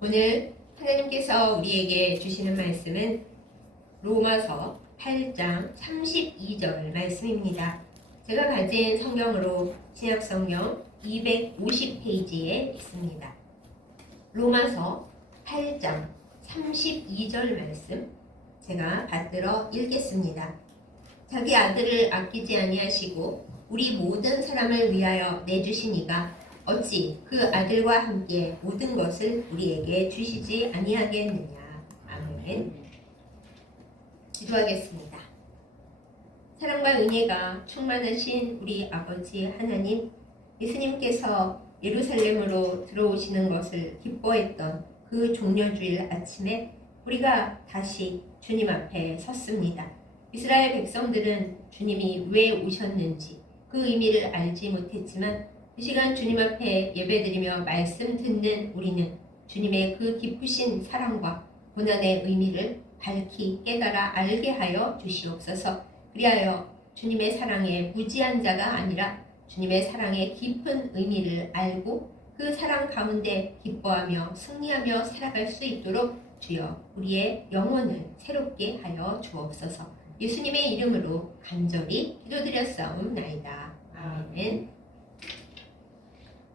오늘 하나님께서 우리에게 주시는 말씀은 로마서 8장 32절 말씀입니다. 제가 가진 성경으로 신약성경 250페이지에 있습니다. 로마서 8장 32절 말씀 제가 받들어 읽겠습니다. 자기 아들을 아끼지 아니하시고 우리 모든 사람을 위하여 내주신 이가 어찌 그 아들과 함께 모든 것을 우리에게 주시지 아니하겠느냐. 아멘. 기도하겠습니다. 사랑과 은혜가 충만하신 우리 아버지 하나님, 예수님께서 예루살렘으로 들어오시는 것을 기뻐했던 그 종려주일 아침에 우리가 다시 주님 앞에 섰습니다. 이스라엘 백성들은 주님이 왜 오셨는지 그 의미를 알지 못했지만 이 시간 주님 앞에 예배드리며 말씀 듣는 우리는 주님의 그 깊으신 사랑과 고난의 의미를 밝히 깨달아 알게 하여 주시옵소서. 그리하여 주님의 사랑에 무지한 자가 아니라 주님의 사랑의 깊은 의미를 알고 그 사랑 가운데 기뻐하며 승리하며 살아갈 수 있도록 주여 우리의 영혼을 새롭게 하여 주옵소서. 예수님의 이름으로 간절히 기도드렸사옵나이다. 아멘.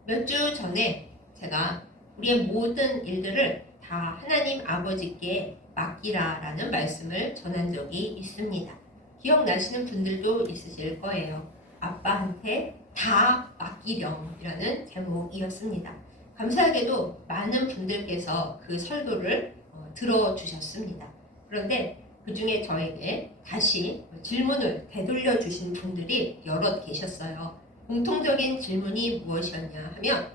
몇 주 전에 제가 우리의 모든 일들을 다 하나님 아버지께 맡기라라는 말씀을 전한 적이 있습니다. 기억나시는 분들도 있으실 거예요. 아빠한테 다 맡기렴이라는 제목이었습니다. 감사하게도 많은 분들께서 그 설교를 들어주셨습니다. 그런데 그 중에 저에게 다시 질문을 되돌려 주신 분들이 여럿 계셨어요. 공통적인 질문이 무엇이었냐 하면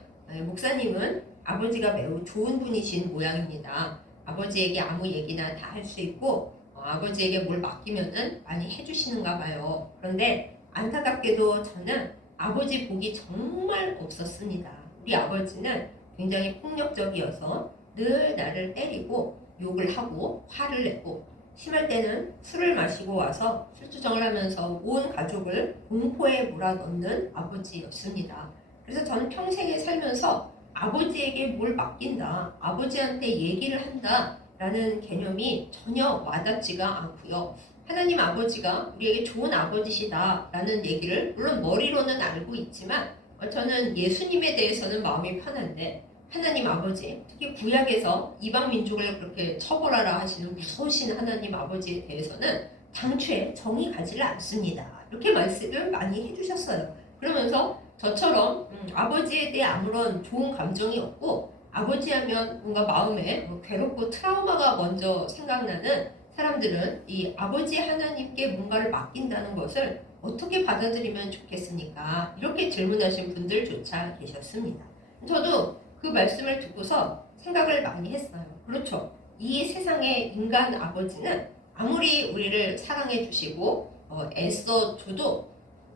목사님은 아버지가 매우 좋은 분이신 모양입니다. 아버지에게 아무 얘기나 다 할 수 있고 아버지에게 뭘 맡기면은 많이 해주시는가 봐요. 그런데 안타깝게도 저는 아버지 복이 정말 없었습니다. 우리 아버지는 굉장히 폭력적이어서 늘 나를 때리고 욕을 하고 화를 내고 심할 때는 술을 마시고 와서 술주정을 하면서 온 가족을 공포에 몰아넣는 아버지였습니다. 그래서 저는 평생에 살면서 아버지에게 뭘 맡긴다, 아버지한테 얘기를 한다 라는 개념이 전혀 와닿지가 않고요. 하나님 아버지가 우리에게 좋은 아버지시다 라는 얘기를 물론 머리로는 알고 있지만 저는 예수님에 대해서는 마음이 편한데 하나님 아버지, 특히 구약에서 이방 민족을 그렇게 처벌하라 하시는 무서우신 하나님 아버지에 대해서는 당초에 정이 가지를 않습니다. 이렇게 말씀을 많이 해주셨어요. 그러면서 저처럼 아버지에 대해 아무런 좋은 감정이 없고 아버지 하면 뭔가 마음에 괴롭고 트라우마가 먼저 생각나는 사람들은 이 아버지 하나님께 뭔가를 맡긴다는 것을 어떻게 받아들이면 좋겠습니까? 이렇게 질문하신 분들조차 계셨습니다. 저도 그 말씀을 듣고서 생각을 많이 했어요. 그렇죠. 이 세상의 인간 아버지는 아무리 우리를 사랑해 주시고 애써 줘도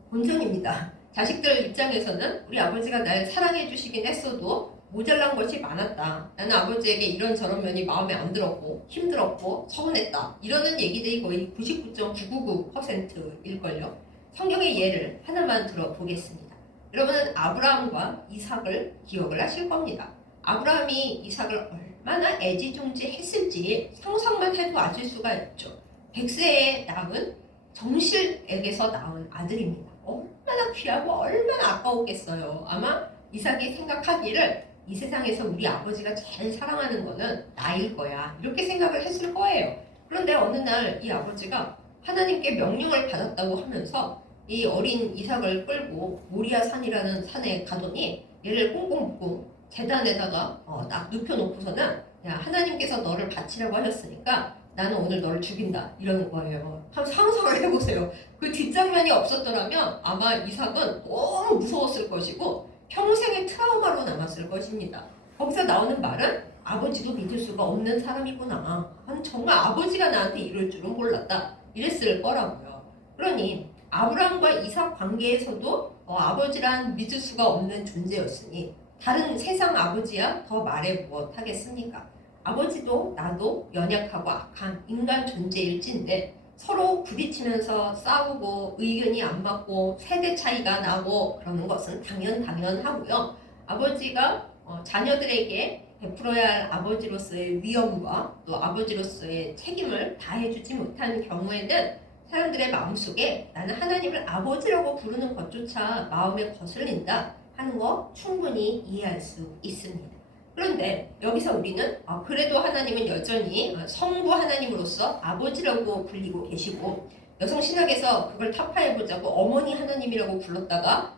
본전입니다. 자식들 입장에서는 우리 아버지가 날 사랑해 주시긴 했어도 모자란 것이 많았다. 나는 아버지에게 이런저런 면이 마음에 안 들었고 힘들었고 서운했다. 이러는 얘기들이 거의 99.999%일걸요. 성경의 예를 하나만 들어보겠습니다. 여러분은 아브라함과 이삭을 기억을 하실 겁니다. 아브라함이 이삭을 얼마나 애지중지했을지 상상만 해도 아실 수가 있죠. 백세에 낳은 정실에게서 낳은 아들입니다. 얼마나 귀하고 얼마나 아까웠겠어요. 아마 이삭이 생각하기를 이 세상에서 우리 아버지가 제일 사랑하는 거는 나일 거야. 이렇게 생각을 했을 거예요. 그런데 어느 날 이 아버지가 하나님께 명령을 받았다고 하면서 이 어린 이삭을 끌고 모리아 산이라는 산에 가더니 얘를 꽁꽁 묶고 제단에다가 딱 눕혀놓고서는 야, 하나님께서 너를 바치라고 하셨으니까 나는 오늘 너를 죽인다 이러는 거예요. 한번 상상을 해보세요. 그 뒷장면이 없었더라면 아마 이삭은 너무 무서웠을 것이고 평생의 트라우마로 남았을 것입니다. 거기서 나오는 말은 아버지도 믿을 수가 없는 사람이구나. 정말 아버지가 나한테 이럴 줄은 몰랐다. 이랬을 거라고요. 그러니 아브라함과 이삭 관계에서도 아버지란 믿을 수가 없는 존재였으니 다른 세상 아버지야 더 말해 무엇 하겠습니까? 아버지도 나도 연약하고 악한 인간 존재일진데 서로 부딪히면서 싸우고 의견이 안 맞고 세대 차이가 나고 그러는 것은 당연하고요. 아버지가 자녀들에게 베풀어야 할 아버지로서의 위엄과 또 아버지로서의 책임을 다해주지 못하는 경우에는 사람들의 마음속에 나는 하나님을 아버지라고 부르는 것조차 마음에 거슬린다 하는 거 충분히 이해할 수 있습니다. 그런데 여기서 우리는 그래도 하나님은 여전히 성부 하나님으로서 아버지라고 불리고 계시고, 여성신학에서 그걸 타파해보자고 어머니 하나님이라고 불렀다가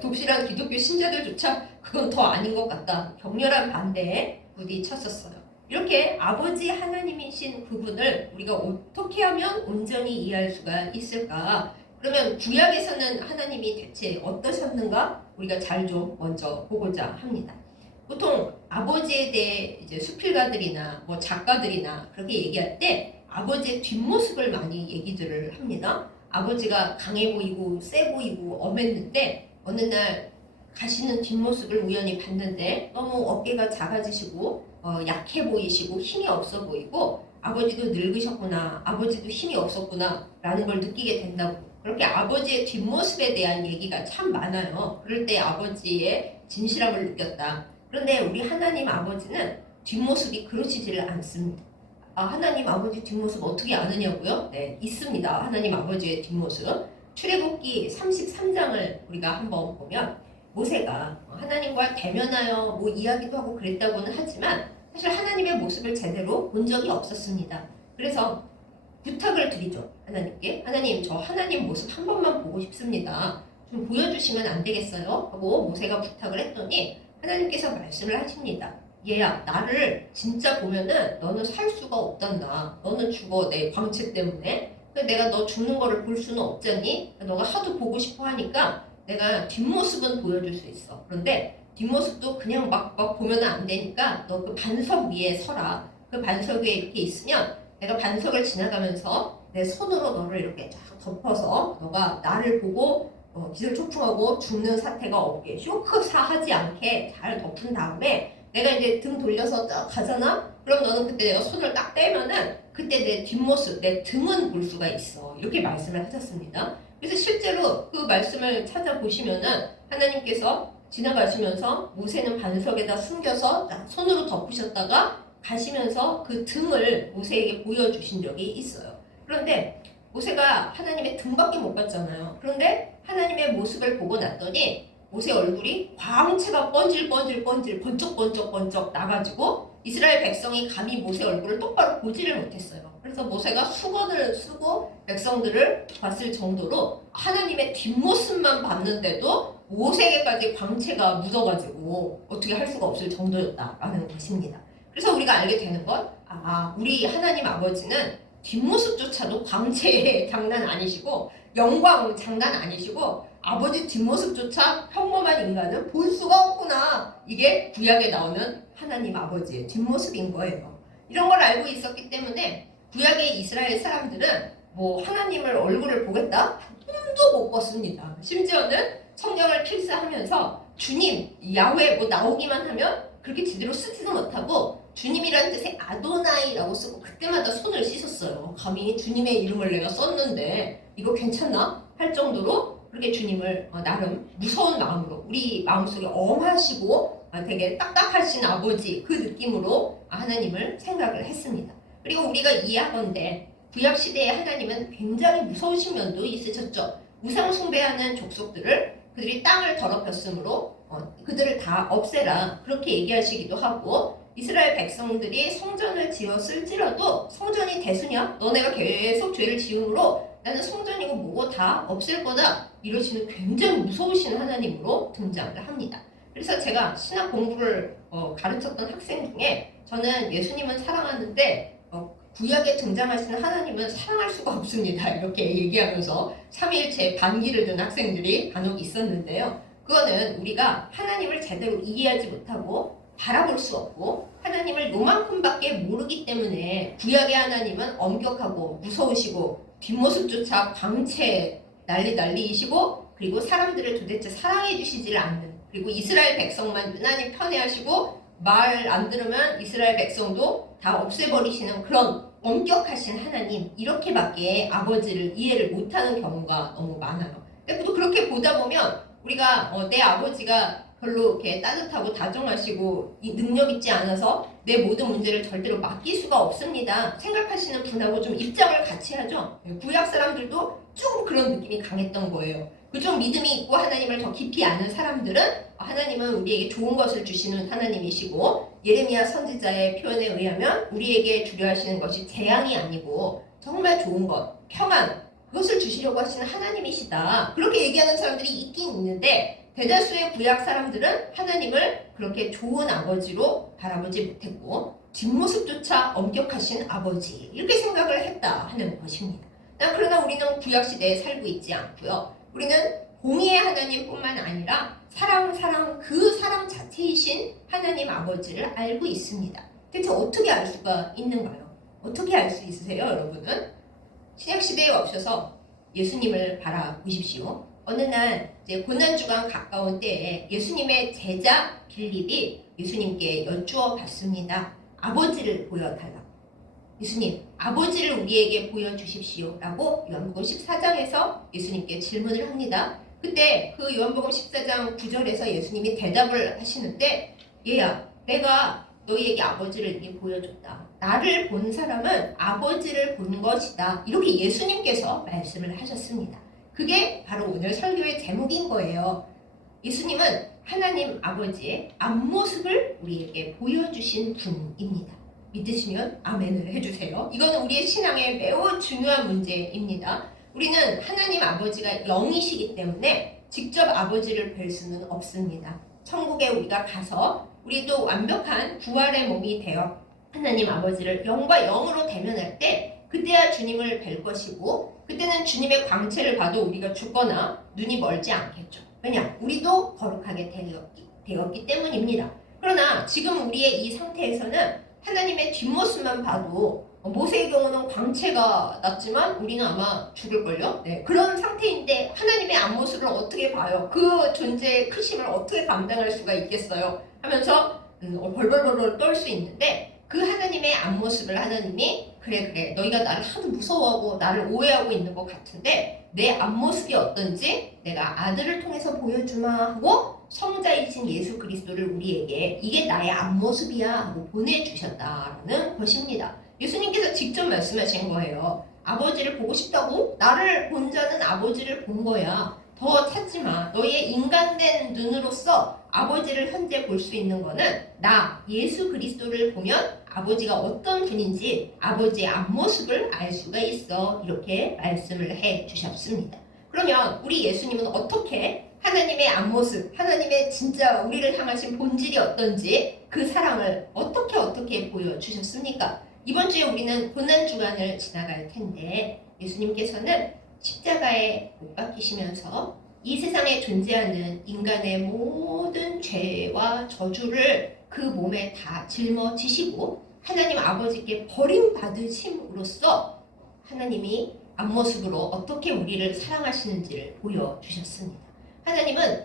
독실한 기독교 신자들조차 그건 더 아닌 것 같다, 격렬한 반대에 부딪혔었어요. 이렇게 아버지 하나님이신 그분을 우리가 어떻게 하면 온전히 이해할 수가 있을까? 그러면 구약에서는 하나님이 대체 어떠셨는가? 우리가 잘 좀 먼저 보고자 합니다. 보통 아버지에 대해 이제 수필가들이나 뭐 작가들이나 그렇게 얘기할 때 아버지의 뒷모습을 많이 얘기들을 합니다. 아버지가 강해 보이고 세 보이고 엄했는데 어느 날 가시는 뒷모습을 우연히 봤는데 너무 어깨가 작아지시고 약해 보이시고 힘이 없어 보이고, 아버지도 늙으셨구나, 아버지도 힘이 없었구나 라는 걸 느끼게 된다고. 그렇게 아버지의 뒷모습에 대한 얘기가 참 많아요. 그럴 때 아버지의 진실함을 느꼈다. 그런데 우리 하나님 아버지는 뒷모습이 그러시지를 않습니다. 하나님 아버지 뒷모습 어떻게 아느냐고요? 네, 있습니다. 하나님 아버지의 뒷모습. 출애굽기 33장을 우리가 한번 보면 모세가 하나님과 대면하여 뭐 이야기도 하고 그랬다고는 하지만 사실 하나님의 모습을 제대로 본 적이 없었습니다. 그래서 부탁을 드리죠. 하나님께. 하나님, 저 하나님 모습 한 번만 보고 싶습니다. 좀 보여주시면 안 되겠어요? 하고 모세가 부탁을 했더니 하나님께서 말씀을 하십니다. 얘야, 나를 진짜 보면은 너는 살 수가 없단다. 너는 죽어, 내 광채 때문에. 내가 너 죽는 거를 볼 수는 없잖니? 너가 하도 보고 싶어 하니까 내가 뒷모습은 보여줄 수 있어. 그런데 뒷모습도 그냥 막 보면 안 되니까 너 그 반석 위에 서라. 그 반석 위에 이렇게 있으면 내가 반석을 지나가면서 내 손으로 너를 이렇게 쫙 덮어서 너가 나를 보고 기절초풍하고 죽는 사태가 없게, 쇼크사하지 않게 잘 덮은 다음에 내가 이제 등 돌려서 딱 가잖아? 그럼 너는 그때 내가 손을 딱 떼면은 그때 내 뒷모습, 내 등은 볼 수가 있어. 이렇게 말씀을 하셨습니다. 그래서 실제로 그 말씀을 찾아보시면은 하나님께서 지나가시면서 모세는 반석에다 숨겨서 손으로 덮으셨다가 가시면서 그 등을 모세에게 보여주신 적이 있어요. 그런데 모세가 하나님의 등밖에 못 봤잖아요. 그런데 하나님의 모습을 보고 났더니 모세 얼굴이 광채가 번질번질 번쩍번쩍 나가지고 이스라엘 백성이 감히 모세 얼굴을 똑바로 보지를 못했어요. 그래서 모세가 수건을 쓰고 백성들을 봤을 정도로 하나님의 뒷모습만 봤는데도 모세에게까지 광채가 묻어가지고 어떻게 할 수가 없을 정도였다라는 것입니다. 그래서 우리가 알게 되는 건 우리 하나님 아버지는 뒷모습조차도 광채 장난 아니시고 영광 장난 아니시고 아버지 뒷모습조차 평범한 인간은 볼 수가 없구나. 이게 구약에 나오는 하나님 아버지의 뒷모습인 거예요. 이런 걸 알고 있었기 때문에 구약의 이스라엘 사람들은 뭐 하나님을 얼굴을 보겠다? 꿈도 못 꿨습니다. 심지어는 성경을 필사하면서 주님, 야훼 뭐 나오기만 하면 그렇게 제대로 쓰지도 못하고 주님이라는 뜻의 아도나이라고 쓰고 그때마다 손을 씻었어요. 감히 주님의 이름을 내가 썼는데 이거 괜찮나? 할 정도로 그렇게 주님을 나름 무서운 마음으로, 우리 마음속에 엄하시고 되게 딱딱하신 아버지 그 느낌으로 하나님을 생각을 했습니다. 그리고 우리가 이해하건대 구약시대의 하나님은 굉장히 무서우신 면도 있으셨죠. 우상 숭배하는 족속들을 그들이 땅을 더럽혔으므로 그들을 다 없애라 그렇게 얘기하시기도 하고, 이스라엘 백성들이 성전을 지었을지라도 성전이 대수냐? 너네가 계속 죄를 지음으로 나는 성전이고 뭐고 다 없앨 거다, 이러시는 굉장히 무서우신 하나님으로 등장을 합니다. 그래서 제가 신학 공부를 가르쳤던 학생 중에 저는 예수님은 사랑하는데 구약에 등장하시는 하나님은 사랑할 수가 없습니다, 이렇게 얘기하면서 삼위일체 반기를 든 학생들이 간혹 있었는데요. 그거는 우리가 하나님을 제대로 이해하지 못하고 바라볼 수 없고 하나님을 요만큼밖에 모르기 때문에 구약의 하나님은 엄격하고 무서우시고 뒷모습조차 광채 난리이시고 그리고 사람들을 도대체 사랑해 주시지를 않는, 그리고 이스라엘 백성만 유난히 편애하시고 말 안 들으면 이스라엘 백성도 다 없애버리시는 그런 엄격하신 하나님, 이렇게밖에 아버지를 이해를 못하는 경우가 너무 많아요. 근데 또 그렇게 보다 보면 우리가 내 아버지가 별로 이렇게 따뜻하고 다정하시고 이 능력 있지 않아서 내 모든 문제를 절대로 맡길 수가 없습니다. 생각하시는 분하고 좀 입장을 같이 하죠. 구약 사람들도 조금 그런 느낌이 강했던 거예요. 그좀 믿음이 있고 하나님을 더 깊이 아는 사람들은 하나님은 우리에게 좋은 것을 주시는 하나님이시고 예레미야 선지자의 표현에 의하면 우리에게 주려 하시는 것이 재앙이 아니고 정말 좋은 것, 평안, 그것을 주시려고 하시는 하나님이시다. 그렇게 얘기하는 사람들이 있긴 있는데 대다수의 구약 사람들은 하나님을 그렇게 좋은 아버지로 바라보지 못했고 뒷모습조차 엄격하신 아버지 이렇게 생각을 했다 하는 것입니다. 그러나 우리는 구약 시대에 살고 있지 않고요. 우리는 공의의 하나님뿐만 아니라 사랑 그 사랑 자체이신 하나님 아버지를 알고 있습니다. 대체 어떻게 알 수가 있는가요? 어떻게 알 수 있으세요, 여러분은? 신약시대에 오셔서 예수님을 바라보십시오. 어느 날 이제 고난주간 가까운 때에 예수님의 제자 빌립이 예수님께 여쭈어 봤습니다. 아버지를 보여달라고. 예수님, 아버지를 우리에게 보여주십시오. 라고 요한복음 14장에서 예수님께 질문을 합니다. 그때 그 요한복음 14장 9절에서 예수님이 대답을 하시는데 얘야, 내가 너희에게 아버지를 이렇게 보여줬다. 나를 본 사람은 아버지를 본 것이다. 이렇게 예수님께서 말씀을 하셨습니다. 그게 바로 오늘 설교의 제목인 거예요. 예수님은 하나님 아버지의 앞모습을 우리에게 보여주신 분입니다. 믿으시면 아멘을 해주세요. 이건 우리의 신앙에 매우 중요한 문제입니다. 우리는 하나님 아버지가 영이시기 때문에 직접 아버지를 뵐 수는 없습니다. 천국에 우리가 가서 우리도 완벽한 부활의 몸이 되어 하나님 아버지를 영과 영으로 대면할 때 그때야 주님을 뵐 것이고 그때는 주님의 광채를 봐도 우리가 죽거나 눈이 멀지 않겠죠. 왜냐? 우리도 거룩하게 되었기 때문입니다. 그러나 지금 우리의 이 상태에서는 하나님의 뒷모습만 봐도 모세의 경우는 광채가 났지만 우리는 아마 죽을걸요? 네, 그런 상태인데 하나님의 앞모습을 어떻게 봐요? 그 존재의 크심을 어떻게 감당할 수가 있겠어요? 하면서 벌벌벌 떨 수 있는데 그 하나님의 앞모습을 하나님이 그래 너희가 나를 하도 무서워하고 나를 오해하고 있는 것 같은데 내 앞모습이 어떤지 내가 아들을 통해서 보여주마 하고 성자이신 예수 그리스도를 우리에게 이게 나의 앞모습이야 하고 보내주셨다라는 것입니다. 예수님께서 직접 말씀하신 거예요. 아버지를 보고 싶다고? 나를 본 자는 아버지를 본 거야. 더 찾지 마. 너의 인간된 눈으로서 아버지를 현재 볼 수 있는 거는 나 예수 그리스도를 보면 아버지가 어떤 분인지 아버지의 앞모습을 알 수가 있어. 이렇게 말씀을 해 주셨습니다. 그러면 우리 예수님은 어떻게 하나님의 앞모습, 하나님의 진짜 우리를 향하신 본질이 어떤지 그 사랑을 어떻게 보여주셨습니까? 이번 주에 우리는 고난주간을 지나갈 텐데 예수님께서는 십자가에 못 박히시면서 이 세상에 존재하는 인간의 모든 죄와 저주를 그 몸에 다 짊어지시고 하나님 아버지께 버림받으심으로써 하나님이 앞모습으로 어떻게 우리를 사랑하시는지를 보여주셨습니다. 하나님은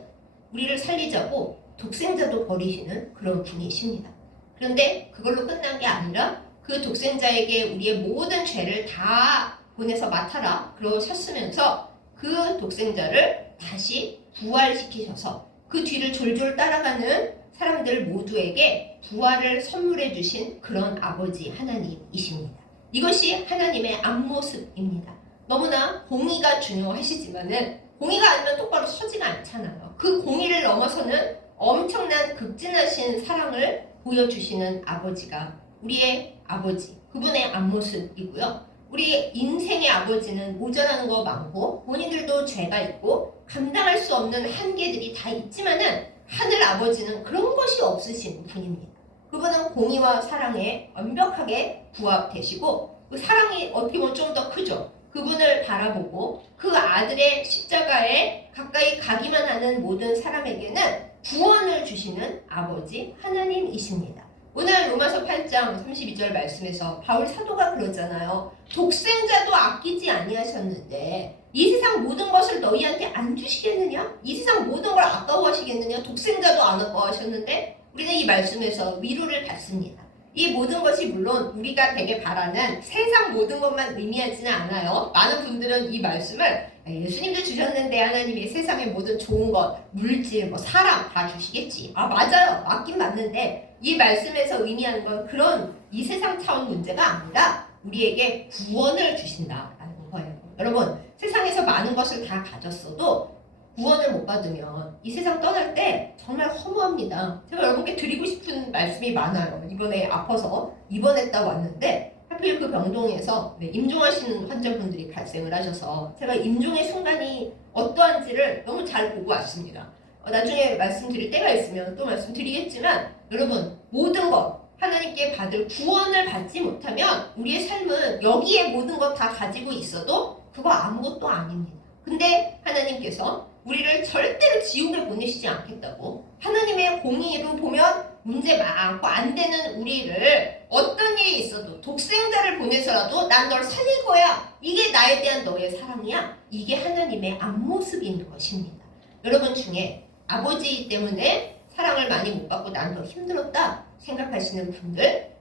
우리를 살리자고 독생자도 버리시는 그런 분이십니다. 그런데 그걸로 끝난 게 아니라 그 독생자에게 우리의 모든 죄를 다 보내서 맡아라 그러셨으면서 그 독생자를 다시 부활시키셔서 그 뒤를 졸졸 따라가는 사람들 모두에게 부활을 선물해 주신 그런 아버지 하나님이십니다. 이것이 하나님의 앞모습입니다. 너무나 공의가 중요하시지만은 공의가 아니면 똑바로 서지가 않잖아요. 그 공의를 넘어서는 엄청난 극진하신 사랑을 보여주시는 아버지가 우리의 아버지, 그분의 앞모습이고요. 우리 인생의 아버지는 모자라는 거 많고 본인들도 죄가 있고 감당할 수 없는 한계들이 다 있지만은 하늘 아버지는 그런 것이 없으신 분입니다. 그분은 공의와 사랑에 완벽하게 부합되시고 그 사랑이 어떻게 보면 좀 더 크죠. 그분을 바라보고 그 아들의 십자가에 가까이 가기만 하는 모든 사람에게는 구원을 주시는 아버지 하나님이십니다. 오늘 로마서 8장 32절 말씀에서 바울 사도가 그러잖아요. 독생자도 아끼지 아니하셨는데 이 세상 모든 것을 너희한테 안 주시겠느냐? 이 세상 모든 걸 아까워하시겠느냐? 독생자도 안 아까워하셨는데 우리는 이 말씀에서 위로를 받습니다. 이 모든 것이 물론 우리가 되게 바라는 세상 모든 것만 의미하지는 않아요. 많은 분들은 이 말씀을 예수님도 주셨는데 하나님이 세상의 모든 좋은 것, 물질, 사람 다 주시겠지. 아, 맞아요. 맞긴 맞는데 이 말씀에서 의미하는 건 그런 이 세상 차원 문제가 아니라 우리에게 구원을 주신다라는 거예요. 여러분, 세상에서 많은 것을 다 가졌어도 구원을 못 받으면 이 세상 떠날 때 정말 허무합니다. 제가 여러분께 드리고 싶은 말씀이 많아요. 이번에 아파서 입원했다 왔는데 하필 그 병동에서 임종하시는 환자분들이 발생을 하셔서 제가 임종의 순간이 어떠한지를 너무 잘 보고 왔습니다. 나중에 말씀드릴 때가 있으면 또 말씀드리겠지만 여러분, 모든 것 하나님께 받을 구원을 받지 못하면 우리의 삶은 여기에 모든 것 다 가지고 있어도 그거 아무것도 아닙니다. 근데 하나님께서 우리를 절대로 지옥에 보내시지 않겠다고, 하나님의 공의로 보면 문제 많고 안 되는 우리를 어떤 일이 있어도 독생자를 보내서라도 난 널 살릴 거야, 이게 나에 대한 너의 사랑이야, 이게 하나님의 앞모습인 것입니다. 여러분 중에 아버지 때문에 사랑을 많이 못 받고 난 더 힘들었다 생각하시는 분들,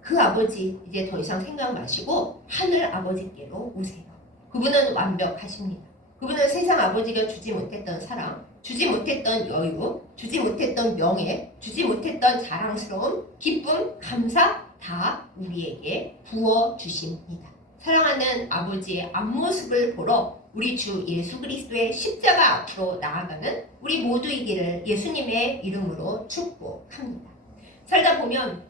그 아버지 이제 더 이상 생각 마시고 하늘 아버지께로 오세요. 그분은 완벽하십니다. 그분은 세상 아버지가 주지 못했던 사랑, 주지 못했던 여유, 주지 못했던 명예, 주지 못했던 자랑스러움, 기쁨, 감사 다 우리에게 부어주십니다. 사랑하는 아버지의 앞모습을 보러 우리 주 예수 그리스도의 십자가 앞으로 나아가는 우리 모두이기를 예수님의 이름으로 축복합니다. 살다 보면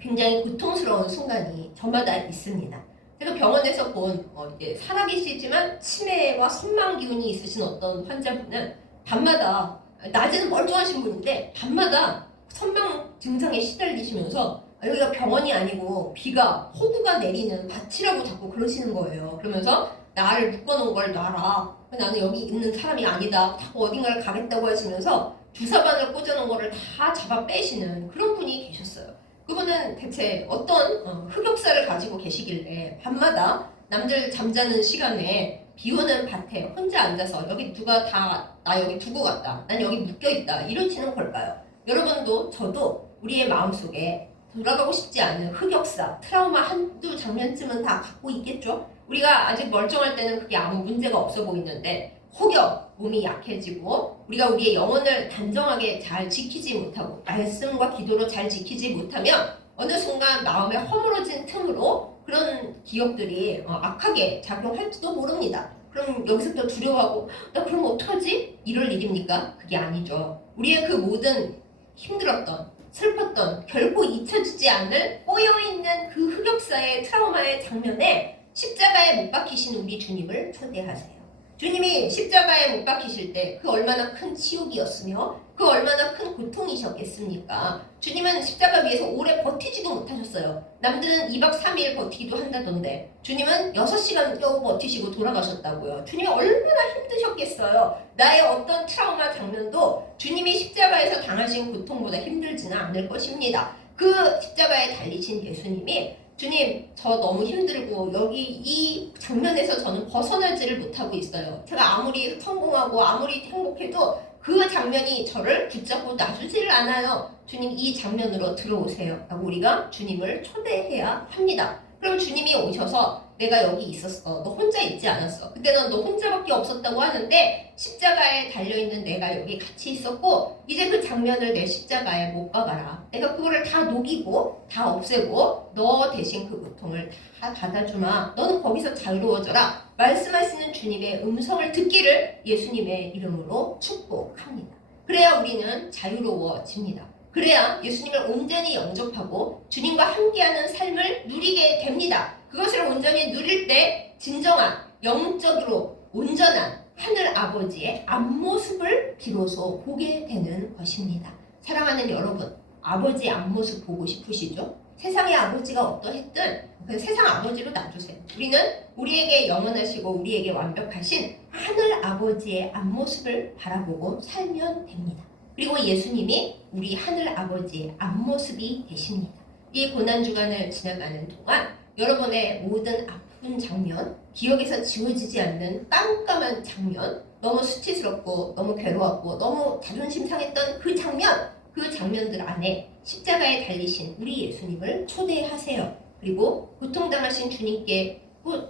굉장히 고통스러운 순간이 저마다 있습니다. 제가 병원에서 본 이제 살아계시지만 치매와 선망 기운이 있으신 어떤 환자분은 밤마다, 낮에는 멀쩡하신 분인데 밤마다 선망 증상에 시달리시면서 여기가 병원이 아니고 비가 호구가 내리는 밭이라고 자꾸 그러시는 거예요. 그러면서 나를 묶어놓은 걸 놔라, 나는 여기 있는 사람이 아니다, 자꾸 어딘가를 가겠다고 하시면서 주사바늘 꽂아놓은 거를 다 잡아 빼시는 그런 분이 계셨어요. 그분은 대체 어떤 흑역사를 가지고 계시길래 밤마다 남들 잠자는 시간에 비 오는 밭에 혼자 앉아서 여기 누가 다 나 여기 두고 갔다, 난 여기 묶여있다 이러시는 걸까요? 여러분도 저도 우리의 마음속에 돌아가고 싶지 않은 흑역사, 트라우마 한두 장면쯤은 다 갖고 있겠죠? 우리가 아직 멀쩡할 때는 그게 아무 문제가 없어 보이는데 혹여 몸이 약해지고 우리가 우리의 영혼을 단정하게 잘 지키지 못하고 말씀과 기도로 잘 지키지 못하면 어느 순간 마음에 허물어진 틈으로 그런 기억들이 악하게 작용할지도 모릅니다. 그럼 여기서부터 두려워하고 나 그럼 어떡하지? 이럴 일입니까? 그게 아니죠. 우리의 그 모든 힘들었던, 슬펐던, 결코 잊혀지지 않을 꼬여있는 그 흑역사의 트라우마의 장면에 십자가에 못 박히신 우리 주님을 초대하세요. 주님이 십자가에 못 박히실 때 그 얼마나 큰 치욕이었으며 그 얼마나 큰 고통이셨겠습니까? 주님은 십자가 위에서 오래 버티지도 못하셨어요. 남들은 2박 3일 버티기도 한다던데 주님은 6시간 겨우 버티시고 돌아가셨다고요. 주님이 얼마나 힘드셨겠어요. 나의 어떤 트라우마 장면도 주님이 십자가에서 당하신 고통보다 힘들지는 않을 것입니다. 그 십자가에 달리신 예수님이 주님, 저 너무 힘들고 여기 이 장면에서 저는 벗어나지를 못하고 있어요. 제가 아무리 성공하고 아무리 행복해도 그 장면이 저를 붙잡고 놔주지를 않아요. 주님, 이 장면으로 들어오세요 라고 우리가 주님을 초대해야 합니다. 그럼 주님이 오셔서 내가 여기 있었어, 너 혼자 있지 않았어, 그때는 너 혼자밖에 없었다고 하는데 십자가에 달려있는 내가 여기 같이 있었고 이제 그 장면을 내 십자가에 못 가봐라, 내가 그거를 다 녹이고 다 없애고 너 대신 그 고통을 다 받아주마, 너는 거기서 자유로워져라 말씀하시는 주님의 음성을 듣기를 예수님의 이름으로 축복합니다. 그래야 우리는 자유로워집니다. 그래야 예수님을 온전히 영접하고 주님과 함께하는 삶을 누리게 됩니다. 그것을 온전히 누릴 때 진정한 영적으로 온전한 하늘 아버지의 앞모습을 비로소 보게 되는 것입니다. 사랑하는 여러분, 아버지의 앞모습 보고 싶으시죠? 세상의 아버지가 어떠했든 그 세상 아버지로 놔두세요. 우리는 우리에게 영원하시고 우리에게 완벽하신 하늘 아버지의 앞모습을 바라보고 살면 됩니다. 그리고 예수님이 우리 하늘 아버지의 앞모습이 되십니다. 이 고난주간을 지나가는 동안 여러분의 모든 아픈 장면, 기억에서 지워지지 않는 깜깜한 장면, 너무 수치스럽고 너무 괴로웠고 너무 자존심 상했던 그 장면, 그 장면들 안에 십자가에 달리신 우리 예수님을 초대하세요. 그리고 고통당하신 주님께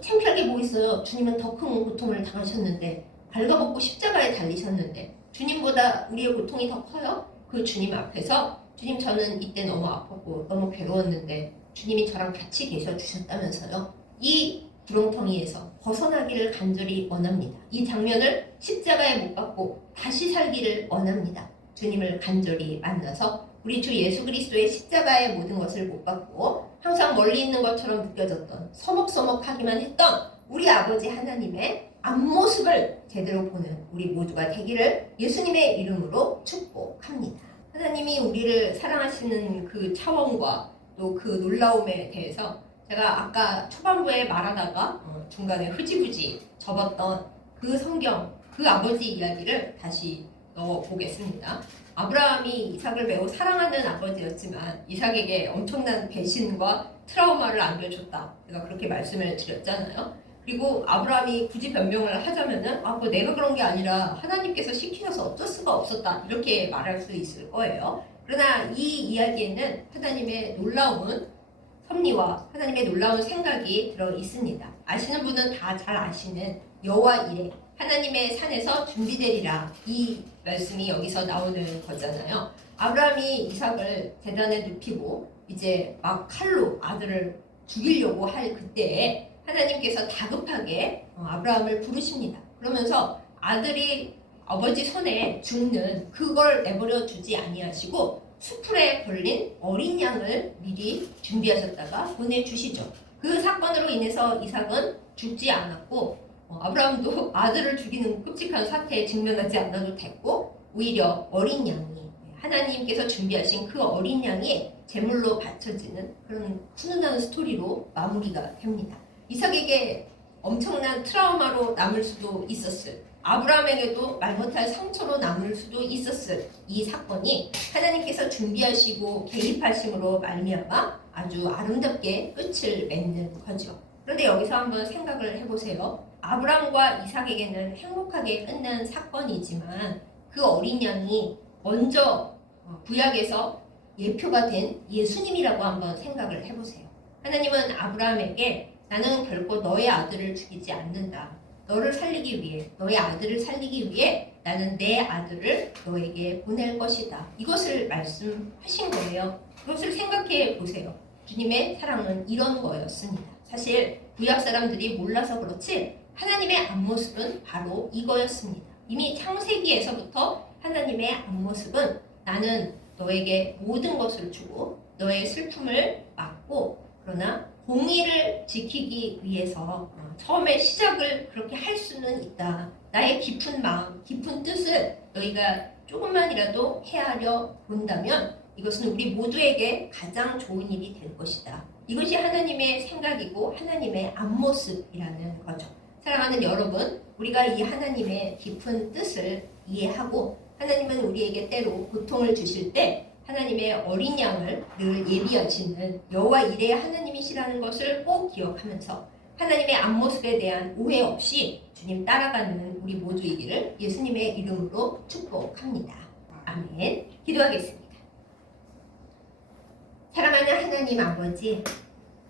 창피하게 뭐 있어요? 주님은 더 큰 고통을 당하셨는데 발가벗고 십자가에 달리셨는데 주님보다 우리의 고통이 더 커요? 그 주님 앞에서 주님 저는 이때 너무 아팠고 너무 괴로웠는데 주님이 저랑 같이 계셔 주셨다면서요. 이 구렁텅이에서 벗어나기를 간절히 원합니다. 이 장면을 십자가에 못 박고 다시 살기를 원합니다. 주님을 간절히 만나서 우리 주 예수 그리스도의 십자가의 모든 것을 못 받고 항상 멀리 있는 것처럼 느껴졌던 서먹서먹하기만 했던 우리 아버지 하나님의 앞모습을 제대로 보는 우리 모두가 되기를 예수님의 이름으로 축복합니다. 하나님이 우리를 사랑하시는 그 차원과 또 그 놀라움에 대해서 제가 아까 초반부에 말하다가 중간에 흐지부지 접었던 그 성경, 그 아버지 이야기를 다시 넣어보겠습니다. 아브라함이 이삭을 매우 사랑하는 아버지였지만 이삭에게 엄청난 배신과 트라우마를 안겨줬다. 제가 그렇게 말씀을 드렸잖아요. 그리고 아브라함이 굳이 변명을 하자면은 그거 내가 그런 게 아니라 하나님께서 시키셔서 어쩔 수가 없었다. 이렇게 말할 수 있을 거예요. 그러나 이 이야기에는 하나님의 놀라운 섭리와 하나님의 놀라운 생각이 들어 있습니다. 아시는 분은 다 잘 아시는 여호와 이레 하나님의 산에서 준비되리라 이 말씀이 여기서 나오는 거잖아요. 아브라함이 이삭을 제단에 눕히고 이제 막 칼로 아들을 죽이려고 할 그때에 하나님께서 다급하게 아브라함을 부르십니다. 그러면서 아들이 아버지 손에 죽는 그걸 내버려 두지 아니하시고 수풀에 걸린 어린 양을 미리 준비하셨다가 보내주시죠. 그 사건으로 인해서 이삭은 죽지 않았고 아브라함도 아들을 죽이는 끔찍한 사태에 직면하지 않아도 됐고 오히려 어린 양이 하나님께서 준비하신 그 어린 양이 제물로 바쳐지는 그런 훈훈한 스토리로 마무리가 됩니다. 이삭에게 엄청난 트라우마로 남을 수도 있었을 아브라함에게도 말 못할 상처로 남을 수도 있었을 이 사건이 하나님께서 준비하시고 개입하심으로 말미암아 아주 아름답게 끝을 맺는 거죠. 그런데 여기서 한번 생각을 해보세요. 아브라함과 이삭에게는 행복하게 끝난 사건이지만 그 어린 양이 먼저 구약에서 예표가 된 예수님이라고 한번 생각을 해보세요. 하나님은 아브라함에게 나는 결코 너의 아들을 죽이지 않는다. 너를 살리기 위해, 너의 아들을 살리기 위해 나는 내 아들을 너에게 보낼 것이다. 이것을 말씀하신 거예요. 그것을 생각해 보세요. 주님의 사랑은 이런 거였습니다. 사실 구약 사람들이 몰라서 그렇지 하나님의 앞모습은 바로 이거였습니다. 이미 창세기에서부터 하나님의 앞모습은 나는 너에게 모든 것을 주고 너의 슬픔을 막고 그러나 공의를 지키기 위해서 처음에 시작을 그렇게 할 수는 있다. 나의 깊은 마음, 깊은 뜻을 너희가 조금만이라도 헤아려 본다면 이것은 우리 모두에게 가장 좋은 일이 될 것이다. 이것이 하나님의 생각이고 하나님의 앞모습이라는 거죠. 사랑하는 여러분, 우리가 이 하나님의 깊은 뜻을 이해하고 하나님은 우리에게 때로 고통을 주실 때 하나님의 어린 양을 늘 예비하시는 여호와 이레의 하나님이시라는 것을 꼭 기억하면서 하나님의 앞모습에 대한 오해 없이 주님 따라가는 우리 모두이기를 예수님의 이름으로 축복합니다. 아멘. 기도하겠습니다. 사랑하는 하나님 아버지,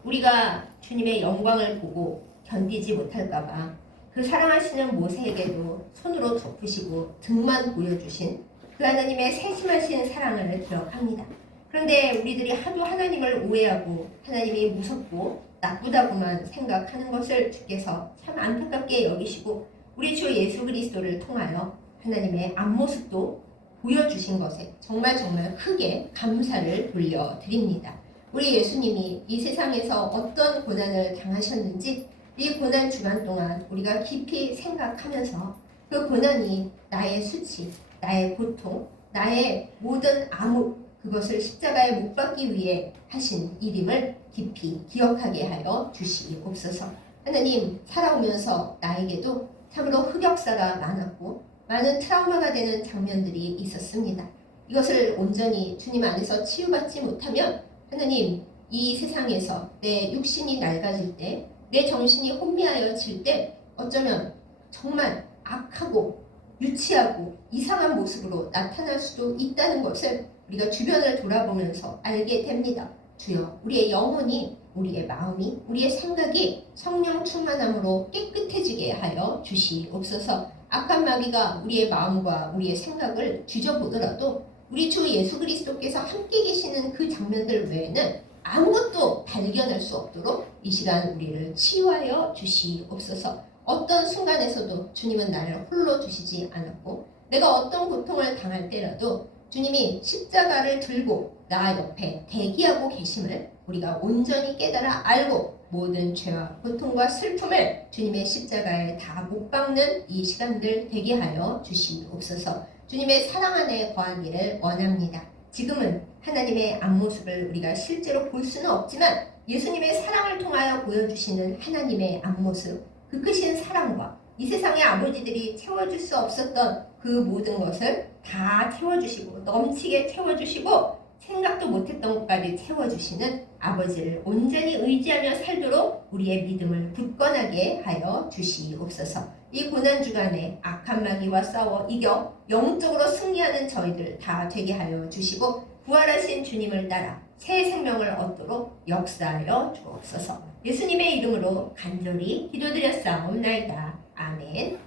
우리가 주님의 영광을 보고 견디지 못할까봐 그 사랑하시는 모세에게도 손으로 덮으시고 등만 보여주신 그 하나님의 세심하신 사랑을 기억합니다. 그런데 우리들이 하도 하나님을 오해하고 하나님이 무섭고 나쁘다고만 생각하는 것을 주께서 참 안타깝게 여기시고 우리 주 예수 그리스도를 통하여 하나님의 앞모습도 보여주신 것에 정말 크게 감사를 돌려드립니다. 우리 예수님이 이 세상에서 어떤 고난을 당하셨는지 이 고난 주간 동안 우리가 깊이 생각하면서 그 고난이 나의 수치, 나의 고통, 나의 모든 암흑 그것을 십자가에 못 박기 위해 하신 일임을 깊이 기억하게 하여 주시옵소서. 하나님, 살아오면서 나에게도 참으로 흑역사가 많았고 많은 트라우마가 되는 장면들이 있었습니다. 이것을 온전히 주님 안에서 치유받지 못하면 하나님, 이 세상에서 내 육신이 낡아질 때, 내 정신이 혼미하여질 때 어쩌면 정말 악하고 유치하고 이상한 모습으로 나타날 수도 있다는 것을 우리가 주변을 돌아보면서 알게 됩니다. 주여, 우리의 영혼이, 우리의 마음이, 우리의 생각이 성령 충만함으로 깨끗해지게 하여 주시옵소서. 악한 마귀가 우리의 마음과 우리의 생각을 뒤져보더라도 우리 주 예수 그리스도께서 함께 계시는 그 장면들 외에는 아무것도 발견할 수 없도록 이 시간 우리를 치유하여 주시옵소서. 어떤 순간에서도 주님은 나를 홀로 두시지 않았고, 내가 어떤 고통을 당할 때라도 주님이 십자가를 들고 나 옆에 대기하고 계심을 우리가 온전히 깨달아 알고 모든 죄와 고통과 슬픔을 주님의 십자가에 다 못 박는 이 시간들 되게 하여 주시옵소서. 주님의 사랑 안에 거하기를 원합니다. 지금은 하나님의 앞모습을 우리가 실제로 볼 수는 없지만 예수님의 사랑을 통하여 보여주시는 하나님의 앞모습, 그 크신 사랑과 이 세상의 아버지들이 채워줄 수 없었던 그 모든 것을 다 채워주시고 넘치게 채워주시고 생각도 못했던 것까지 채워주시는 아버지를 온전히 의지하며 살도록 우리의 믿음을 굳건하게 하여 주시옵소서. 이 고난주간에 악한 마귀와 싸워 이겨 영적으로 승리하는 저희들 다 되게 하여 주시고 부활하신 주님을 따라 새 생명을 얻도록 역사하여 주옵소서. 예수님의 이름으로 간절히 기도드렸사옵나이다. 아멘.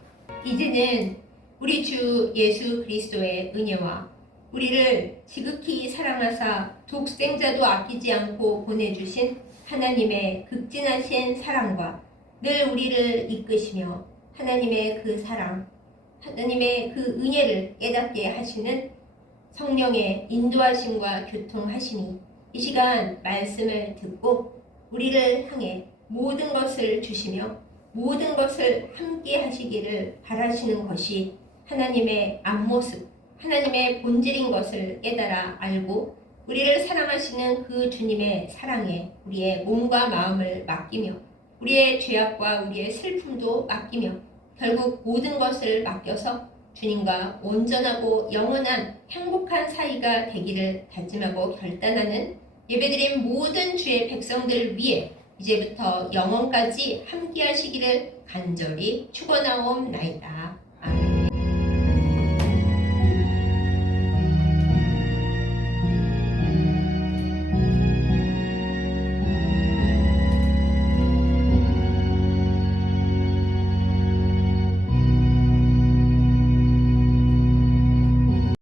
이제는 우리 주 예수 그리스도의 은혜와 우리를 지극히 사랑하사 독생자도 아끼지 않고 보내주신 하나님의 극진하신 사랑과 늘 우리를 이끄시며 하나님의 그 사랑, 하나님의 그 은혜를 깨닫게 하시는 성령의 인도하심과 교통하심이 이 시간 말씀을 듣고 우리를 향해 모든 것을 주시며 모든 것을 함께 하시기를 바라시는 것이 하나님의 앞모습, 하나님의 본질인 것을 깨달아 알고 우리를 사랑하시는 그 주님의 사랑에 우리의 몸과 마음을 맡기며 우리의 죄악과 우리의 슬픔도 맡기며 결국 모든 것을 맡겨서 주님과 온전하고 영원한 행복한 사이가 되기를 다짐하고 결단하는 예배드린 모든 주의 백성들 위해 이제부터 영원까지 함께 하시기를 간절히 축원하옵나이다.